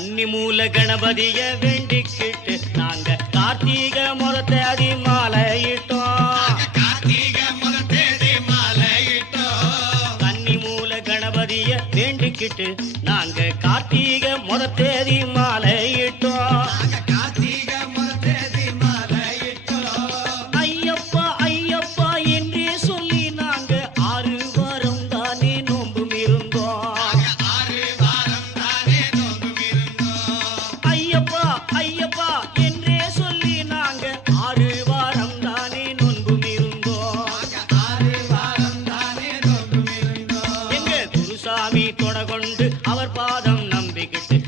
கன்னி மூல கணபதிய வேண்டிக்கிட்டு நாங்க கார்த்திகை முகத்தேதி மாலையிட்டோம். கன்னி மூல கணபதிய வேண்டிக்கிட்டு நாங்க கார்த்திகை முகத்தேதி மாலையிட்டோம். ஐயப்பா ஐயப்பா என்றே சொல்லி நாங்க 6 வாரம் தானே நோன்பும் இருந்தோம். ஐயப்பா ஐயப்பா என்றே சொல்லி நாங்க 6 வாரம் தானே நோன்பும் இருந்தோம். எங்க குருசாமி தொடகொண்டு அவர் பாதம் நம்பிக்கிட்டு